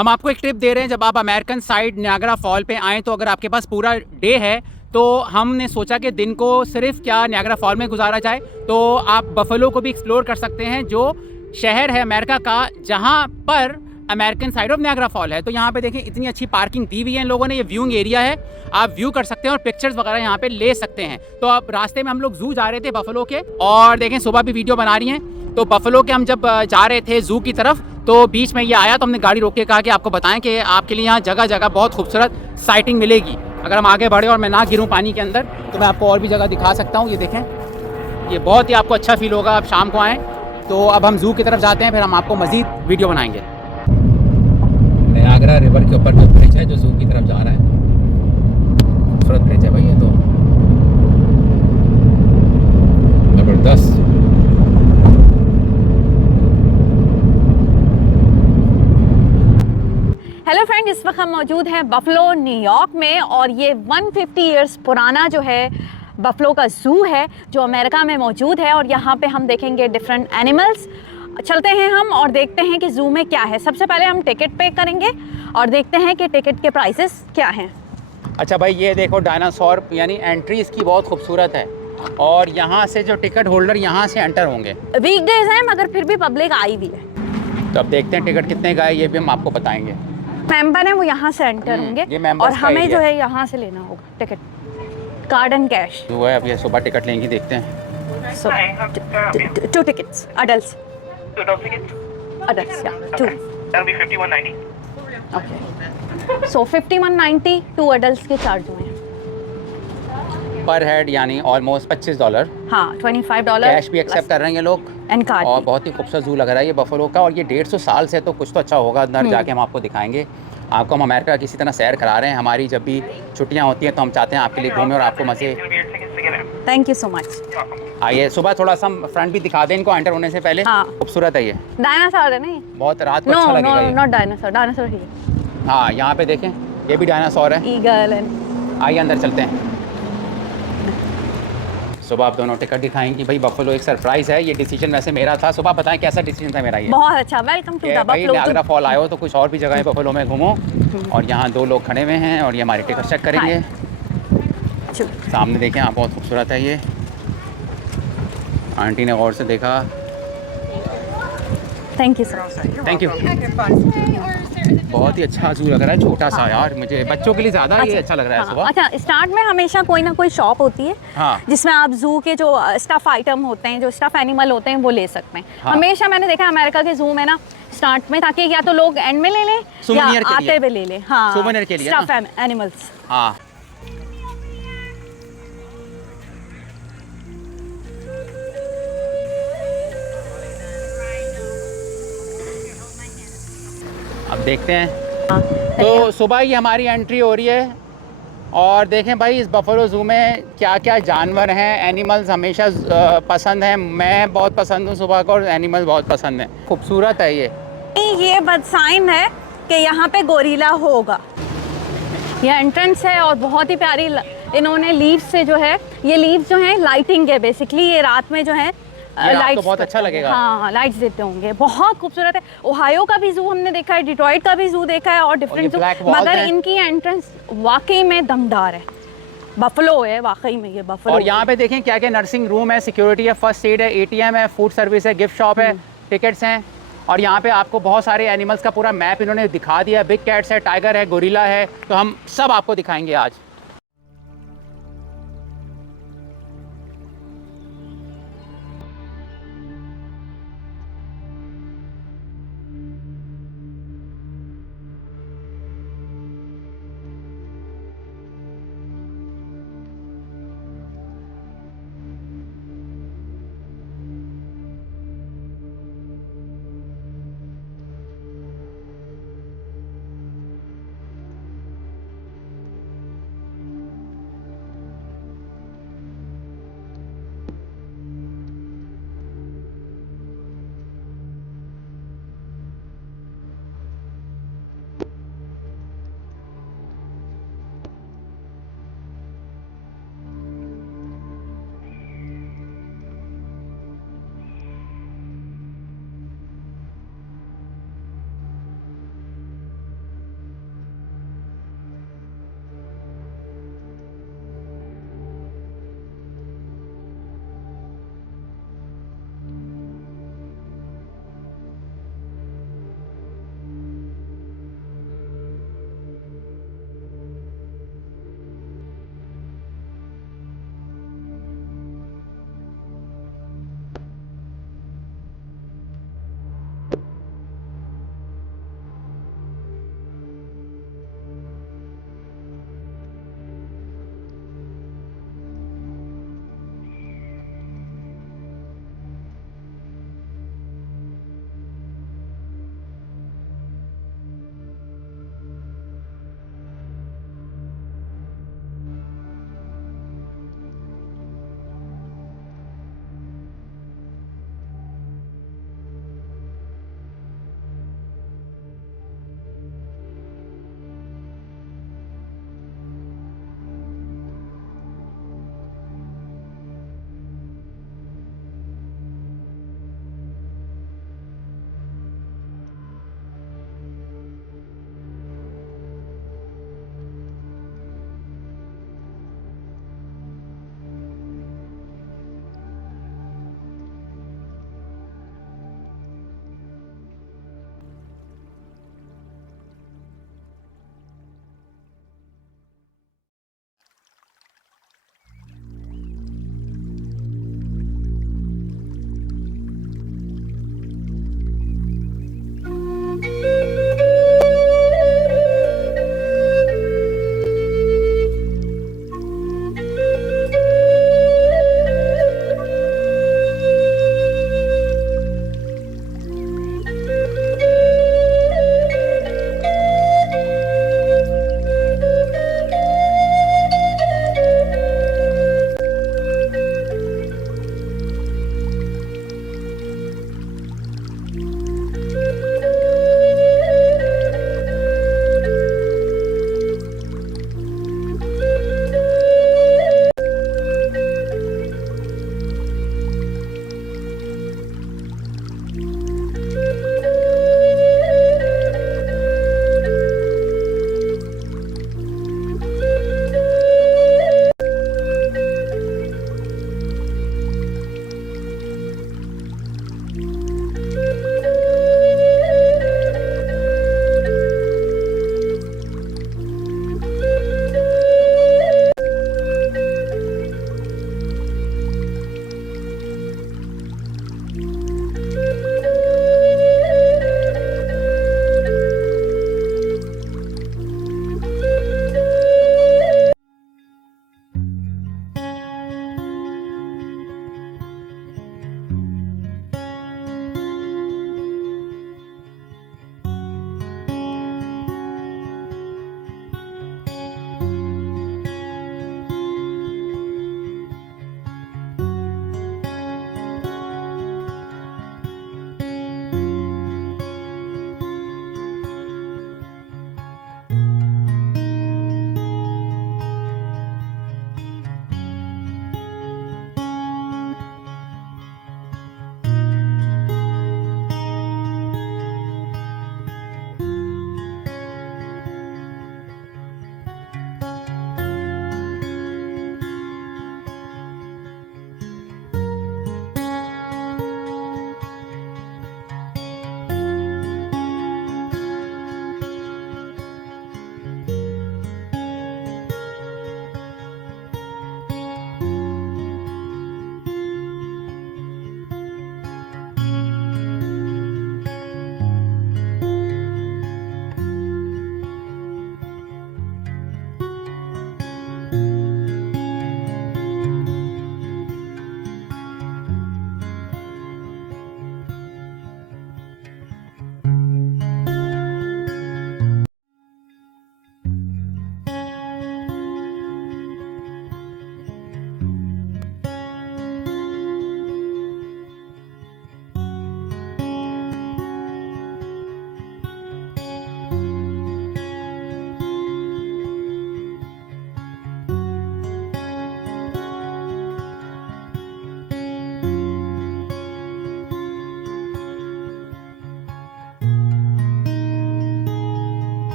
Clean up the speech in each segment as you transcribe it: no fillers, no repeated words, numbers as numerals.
हम आपको एक टिप दे रहे हैं, जब आप अमेरिकन साइड नियाग्रा फॉल पे आएँ तो अगर आपके पास पूरा डे है तो हमने सोचा कि दिन को सिर्फ क्या नियाग्रा फॉल में गुजारा जाए, तो आप बफलो को भी एक्सप्लोर कर सकते हैं, जो शहर है अमेरिका का जहाँ पर American side of Niagara fall है। तो यहाँ पे देखें इतनी अच्छी पार्किंग दी हुई है इन लोगों ने, ये व्यूइंग एरिया है, आप व्यू कर सकते हैं और पिक्चर्स वगैरह यहाँ पे ले सकते हैं। तो अब रास्ते में हम लोग जू जा रहे थे बफलो के, और देखें सुबह भी वीडियो बना रही हैं। तो बफलो के हम जब जा रहे थे जू की तरफ तो बीच में ये आया, तो हमने गाड़ी रोक के कहा कि आपको बताएं कि आपके लिए यहाँ जगह जगह बहुत खूबसूरत साइटिंग मिलेगी। अगर हम आगे बढ़े और मैं ना गिरूँ पानी के अंदर तो मैं आपको और भी जगह दिखा सकता हूँ। ये देखें, ये बहुत ही आपको अच्छा फील होगा आप शाम को आएँ। तो अब हम जू की तरफ जाते हैं, फिर हम आपको मज़ीद वीडियो बनाएंगे। नियाग्रा रिवर के ऊपर जो ब्रिज है जो जू की तरफ जा रहा है, खूबसूरत ब्रिज है भाई ये तो, ज़बरदस्त। हेलो फ्रेंड, इस वक्त हम मौजूद हैं बफलो न्यूयॉर्क में, और ये 150 इयर्स पुराना जो है बफलो का ज़ू है जो अमेरिका में मौजूद है। और यहाँ पे हम देखेंगे डिफरेंट एनिमल्स। चलते हैं हम और देखते हैं कि ज़ू में क्या है। सबसे पहले हम टिकट पे करेंगे और देखते हैं कि टिकट के प्राइसेस क्या हैं। अच्छा भाई, ये देखो डायनासोर, यानी एंट्री इसकी बहुत खूबसूरत है, और यहाँ से जो टिकट होल्डर यहाँ से एंटर होंगे। वीकडेज हैं मगर फिर भी पब्लिक आई भी है। तो अब देखते हैं टिकट कितने का है, ये भी हम आपको बताएंगे। मेंबर है वो यहाँ से एंटर होंगे और हमें जो है यहाँ से लेना होगा टिकट, कार्ड एंड कैश जो है। अब ये सुबह टिकट लेंगे, देखते हैं। So, two tickets, adults. Two adult tickets? Adults, yeah, two. That'll be $51.90. Okay. So 51.90 to adults के चार्ज हुए हैं। पर हेड यानी ऑलमोस्ट $25। हाँ, $25। कैश भी एक्सेप्ट कर रहे हैं ये लोग, एंड कार्ड। और बहुत ही खूबसूरत जू लग रहा है ये बफलो का, और ये 150 साल से, तो कुछ तो अच्छा होगा। अंदर जाके हम आपको दिखाएंगे। आपको हम अमेरिका किसी तरह सैर करा रहे हैं। हमारी जब भी छुट्टियाँ होती हैं तो हम चाहते हैं आपके लिए घूमें और आपको मज़े। Thank you so much. आइए सुबह थोड़ा सा हम फ्रंट भी दिखा दें इनको एंटर होने से पहले। हाँ। खूबसूरत है ये, डायनासोर है ना ये? बहुत रात को अच्छा लगेगा ये। नॉट डायनासोर, डायनासोर ही है। हाँ, यहाँ पे देखें ये भी डायनासोर है। ईगल है। आइए अंदर चलते हैं। सुबह आप दोनों टिकट दिखाएंगी भाई। बफलो एक सरप्राइज है, ये डिसीजन वैसे मेरा था। सुबह बताएं कैसा डिसीजन था मेरा ये? बहुत अच्छा। Welcome to the Buffalo. Niagara fall आए हो तो कुछ और भी जगह बफलो में घूमो। और यहाँ दो लोग खड़े हुए हैं और ये हमारी टिकट चेक करेंगे। सामने देखें आप, बहुत खूबसूरत है ये। आंटी ने गौर से देखा। Thank you sir. Thank you. बहुत ही अच्छा जू लग रहा है, छोटा सा यार, मुझे बच्चों के लिए ज़्यादा ये अच्छा लग रहा है। सुबह अच्छा, स्टार्ट में हमेशा कोई ना कोई शॉप होती है जिसमें आप जू के जो स्टफ आइटम होते हैं, जो स्टफ एनिमल होते हैं, वो ले सकते हैं। हमेशा मैंने देखा अमेरिका के जू में ना स्टार्ट में, ताकि या तो लोग एंड में ले लें या आते हुए ले लें। हाँ, सोवेनियर के लिए स्टफ एनिमल्स। हाँ, अब देखते हैं। तो सुबह ही हमारी एंट्री हो रही है, और देखें भाई इस बफलो ज़ू में क्या क्या जानवर हैं। एनिमल्स हमेशा पसंद हैं, मैं बहुत पसंद हूँ सुबह को, और एनिमल्स बहुत पसंद हैं। खूबसूरत है ये बद साइन है कि यहाँ पे गोरिल्ला होगा। ये एंट्रेंस है और बहुत ही प्यारी इन्होंने लीव्स से जो है, ये लीव्स जो हैं लाइटिंग है बेसिकली। ये रात में जो है लाइट्स तो बहुत अच्छा लगेगा। हाँ, लाइट्स देते होंगे। बहुत खूबसूरत है। ओहायो का भी जू हमने देखा है, डिट्रॉइट का भी जू देखा है, और डिफरेंट जू, मगर इनकी एंट्रेंस वाकई में दमदार है। बफलो है वाकई में ये बफलो। और यहाँ पे देखें क्या क्या नर्सिंग रूम है, सिक्योरिटी है, फर्स्ट एड है, ATM है, फूड सर्विस है, गिफ्ट शॉप है, टिकट्स हैं। और यहाँ पे आपको बहुत सारे एनिमल्स का पूरा मैप इन्होंने दिखा दिया। बिग कैट्स है, टाइगर है, गोरिल्ला है, तो हम सब आपको दिखाएंगे आज।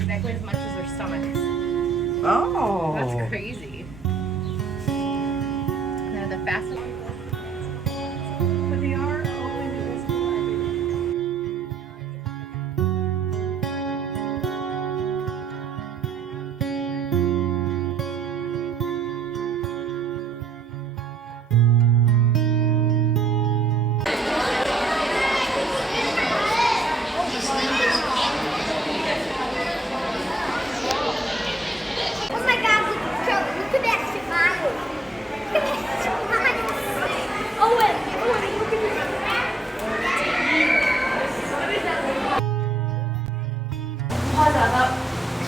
exactly as much as their stomachs. Oh. That's crazy. They're the fastest. But they are open to this blood. Oh my God, look at that smile. Look at that smile. Oh, wait, look at this. बहुत ज़्यादा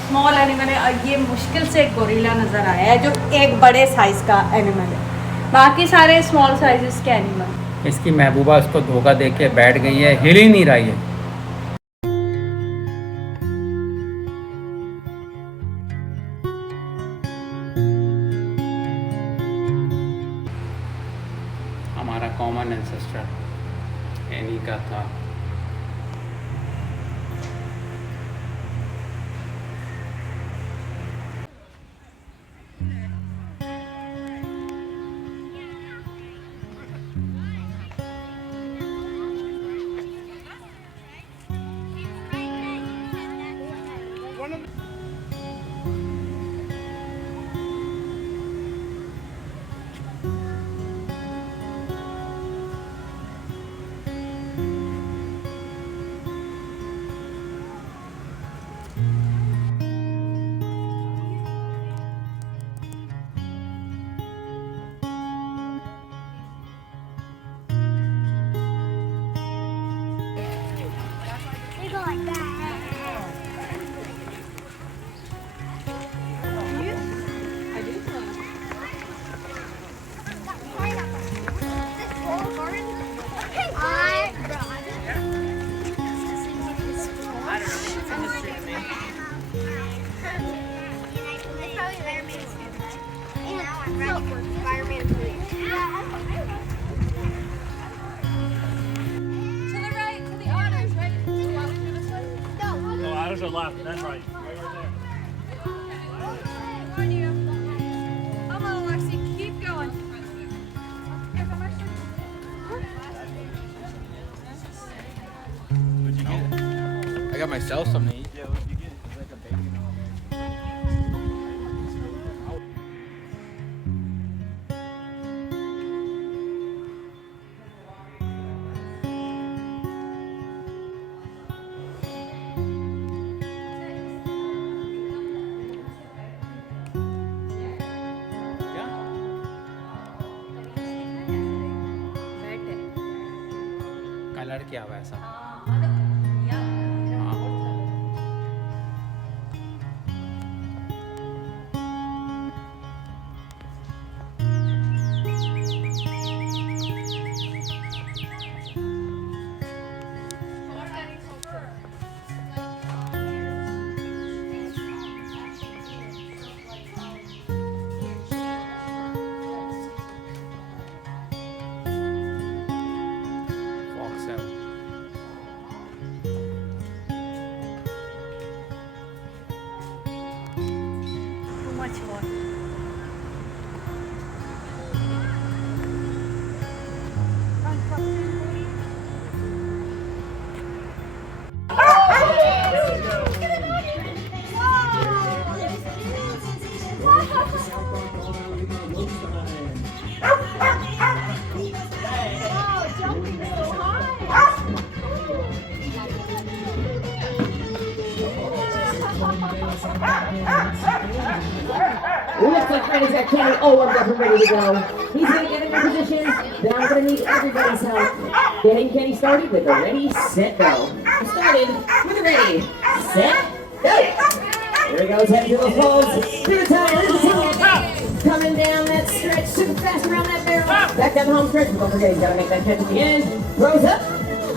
small animal है और ये मुश्किल से एक gorilla नज़र आया है जो एक बड़े साइज़ का एनिमल है, बाकी सारे स्मॉल साइज़ के एनिमल। इसकी महबूबा उसको धोखा दे के बैठ गई है, हिल ही नहीं रही है। हमारा कॉमन एंसेस्टर एनी का था। They go like that. Otters are left, and then right. I got myself something to eat. Colour क्या हुआ ऐसा? Looks like Freddy's got Kenny. Oh, I'm definitely ready to go. He's going to get into position. Then I'm going to need everybody's help. Getting Kenny started with a ready, set, go. Started with a ready, set, go. Here he goes, heading to the falls. To the top. Coming down that stretch, super fast around that barrel. Back down the home stretch. Don't forget, he's got to make that catch at the end. Throws up.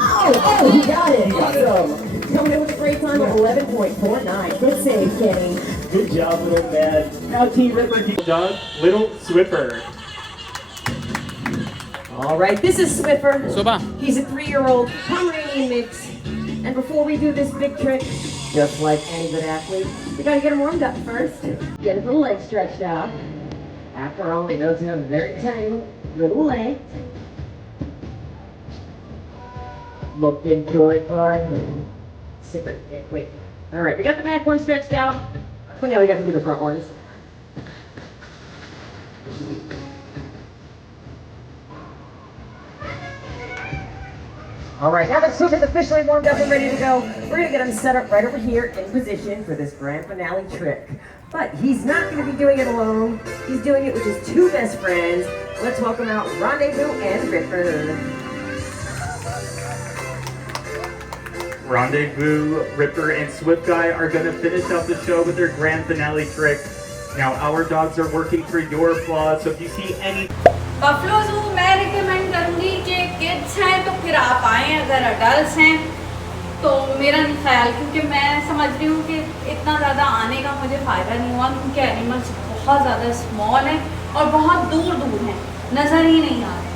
Oh, he got it. Awesome. Coming in with a great time of 11.49. Good save, Kenny. Good job, little man. Now Team Riddler, John, Little Swiffer. All right, this is Swiffer. Subah. He's a 3-year-old Pomeranian mix. And before we do this big trick, Just like any good athlete, you gotta get them warmed up first. Get his little legs stretched out. After all, he knows he has very tiny little legs. Looking good, bud. Sit right there, quick. All right, we got the back ones stretched out. So now we got to do the front ones. All right, now that Soup is officially warmed up and ready to go, we're gonna get him set up right over here in position for this grand finale trick. But he's not gonna be doing it alone. He's doing it with his two best friends. Let's welcome out Rendezvous and Ripper. Rendezvous, Ripper, and Swift Guy are going to finish up the show with their grand finale trick. Now, our dogs are working for your applause, so if you see any... buffalo zoo मैं recommend करूँगी कि kids हैं तो फिर आप आएँ, अगर adult हैं तो मेरा नहीं ख्याल, क्योंकि मैं समझ रही हूँ कि इतना ज़्यादा आने का मुझे फ़ायदा नहीं हुआ, क्योंकि एनिमल्स बहुत ज़्यादा स्मॉल हैं और बहुत दूर दूर हैं, नज़र ही नहीं आ रहे।